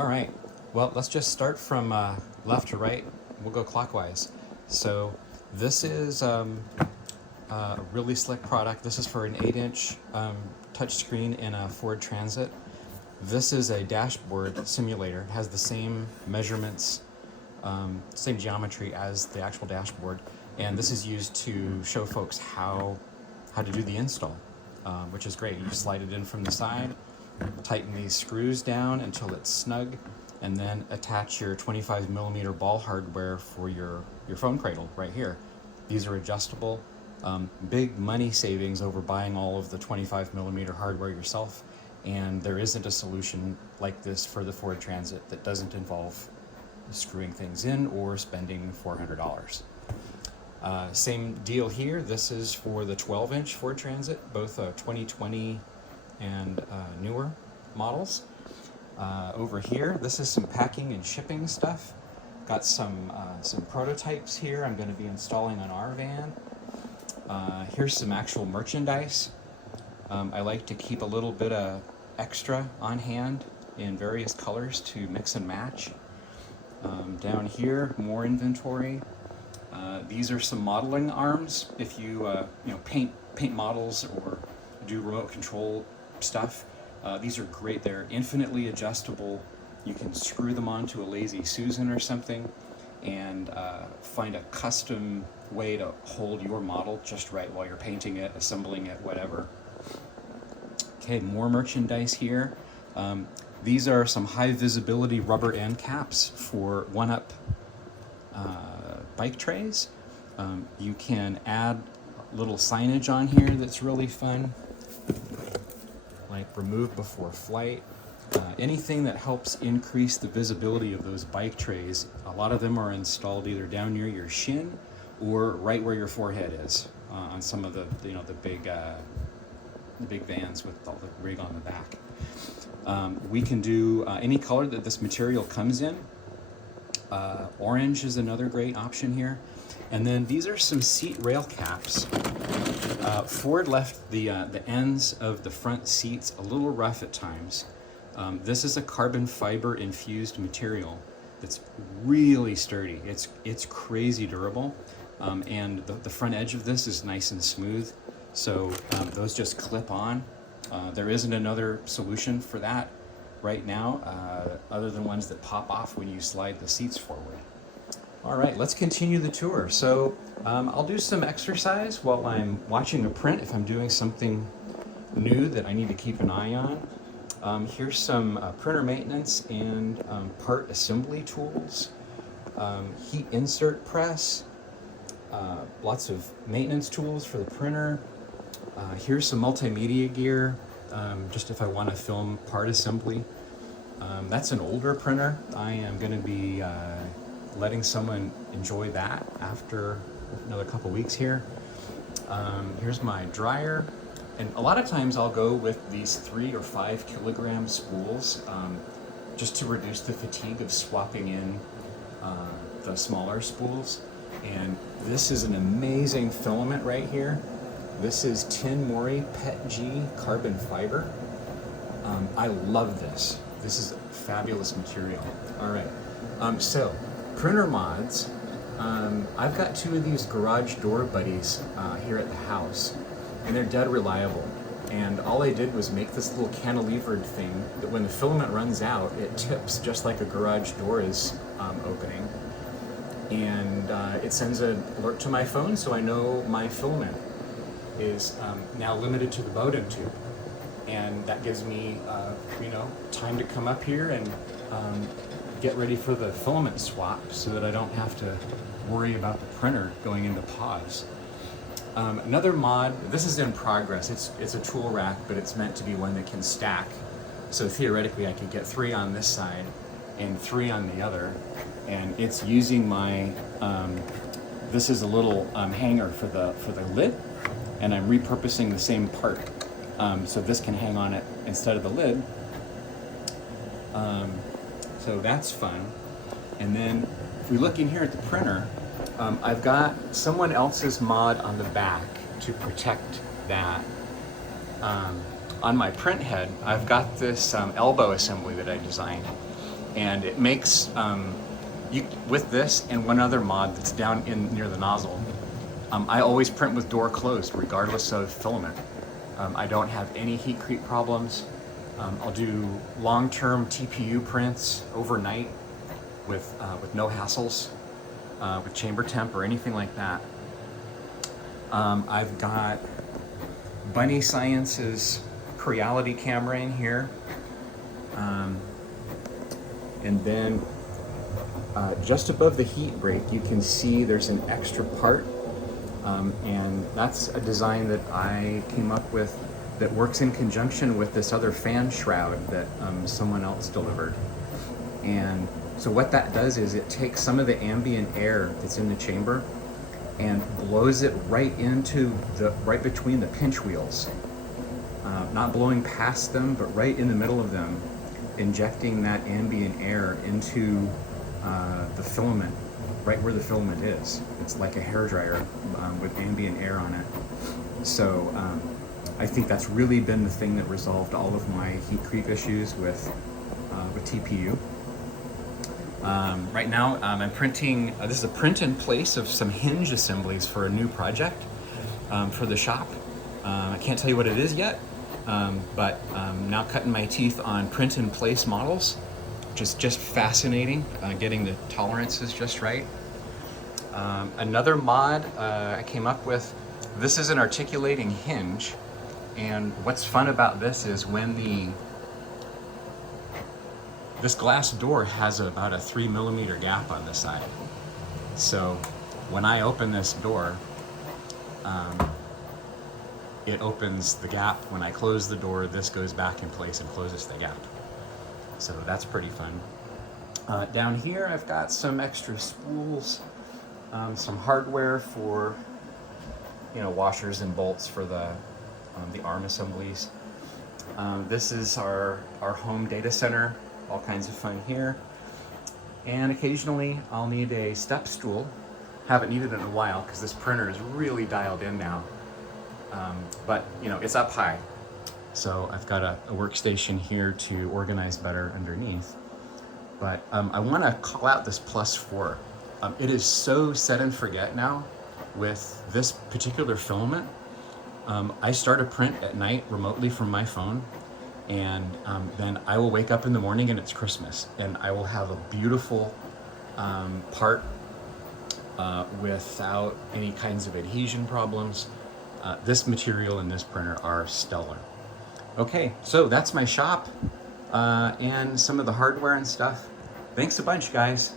All right. Well, let's just start from left to right. We'll go clockwise. So this is a really slick product. This is for an 8-inch touchscreen in a Ford Transit. This is a dashboard simulator. It has the same measurements, same geometry as the actual dashboard. And this is used to show folks how to do the install, which is great. You slide it in from the side, tighten these screws down until it's snug, and then attach your 25mm ball hardware for your phone cradle right here. These are adjustable. Big money savings over buying all of the 25mm hardware yourself, and there isn't a solution like this for the Ford Transit that doesn't involve screwing things in or spending $400. Same deal here. This is for the 12-inch Ford Transit, both 2020 and newer models. Over here, this is some packing and shipping stuff. Got some prototypes here I'm going to be installing on our van. Here's some actual merchandise. I like to keep a little bit of extra on hand in various colors to mix and match. Down here, more inventory. These are some modeling arms. If you paint models or do remote control stuff, these are great. They're infinitely adjustable. You can screw them onto a Lazy Susan or something and find a custom way to hold your model just right while you're painting it, assembling it, whatever. Okay, more merchandise here. These are some high visibility rubber end caps for 1UP bike trays. You can add little signage on here that's really fun, like remove before flight. Anything that helps increase the visibility of those bike trays. A lot of them are installed either down near your shin or right where your forehead is on some of the big vans with all the rig on the back. We can do any color that this material comes in. Orange is another great option here. And then these are some seat rail caps. Ford left the ends of the front seats a little rough at times. This is a carbon fiber infused material that's really sturdy. It's crazy durable, and the front edge of this is nice and smooth, so those just clip on. There isn't another solution for that right now, other than ones that pop off when you slide the seats forward. All right, let's continue the tour. So I'll do some exercise while I'm watching a print if I'm doing something new that I need to keep an eye on. Here's some printer maintenance and part assembly tools. Heat insert press, lots of maintenance tools for the printer. Here's some multimedia gear, just if I want to film part assembly. That's an older printer. I am going to be letting someone enjoy that after another couple weeks here. Here's my dryer. And a lot of times I'll go with these 3 or 5 kilogram spools just to reduce the fatigue of swapping in the smaller spools. And this is an amazing filament right here. This is Tin Mori PET G carbon fiber. I love this. This is a fabulous material. All right, so printer mods. I've got 2 of these garage door buddies here at the house, and they're dead reliable. And all I did was make this little cantilevered thing that when the filament runs out, it tips just like a garage door is opening. And it sends an alert to my phone, so I know my filament is now limited to the modem tube. And that gives me, time to come up here and get ready for the filament swap so that I don't have to worry about the printer going into pause. Another mod, this is in progress. It's a tool rack, but it's meant to be one that can stack. So theoretically, I could get 3 on this side and 3 on the other. And it's using my, this is a little hanger for the lid, and I'm repurposing the same part. So this can hang on it instead of the lid. So that's fun. And then if we look in here at the printer, I've got someone else's mod on the back to protect that. On my print head, I've got this elbow assembly that I designed. And it makes, with this and one other mod that's down in near the nozzle, I always print with door closed regardless of filament. I don't have any heat creep problems. I'll do long-term TPU prints overnight with no hassles, with chamber temp or anything like that. I've got Bunny Science's Creality camera in here. And then just above the heat break, you can see there's an extra part. And that's a design that I came up with that works in conjunction with this other fan shroud that someone else delivered. And so what that does is it takes some of the ambient air that's in the chamber and blows it right between the pinch wheels. Not blowing past them, but right in the middle of them, injecting that ambient air into the filament, right where the filament is. It's like a hairdryer with ambient air on it. So I think that's really been the thing that resolved all of my heat creep issues with TPU. Right now I'm printing, this is a print in place of some hinge assemblies for a new project for the shop. I can't tell you what it is yet, but now cutting my teeth on print in place models, which is just fascinating, getting the tolerances just right. Another mod I came up with, this is an articulating hinge, and what's fun about this is when this glass door has about a 3mm gap on the side. So when I open this door, it opens the gap. When I close the door, this goes back in place and closes the gap. So that's pretty fun. Down here, I've got some extra spools, some hardware for, washers and bolts for the arm assemblies. This is our home data center. All kinds of fun here. And occasionally I'll need a step stool. Haven't needed it in a while because this printer is really dialed in now. But it's up high. So I've got a workstation here to organize better underneath. But I want to call out this +4. It is so set and forget now with this particular filament. I start a print at night remotely from my phone. And then I will wake up in the morning and it's Christmas, and I will have a beautiful part without any kinds of adhesion problems. This material and this printer are stellar. Okay, so that's my shop and some of the hardware and stuff. Thanks a bunch, guys.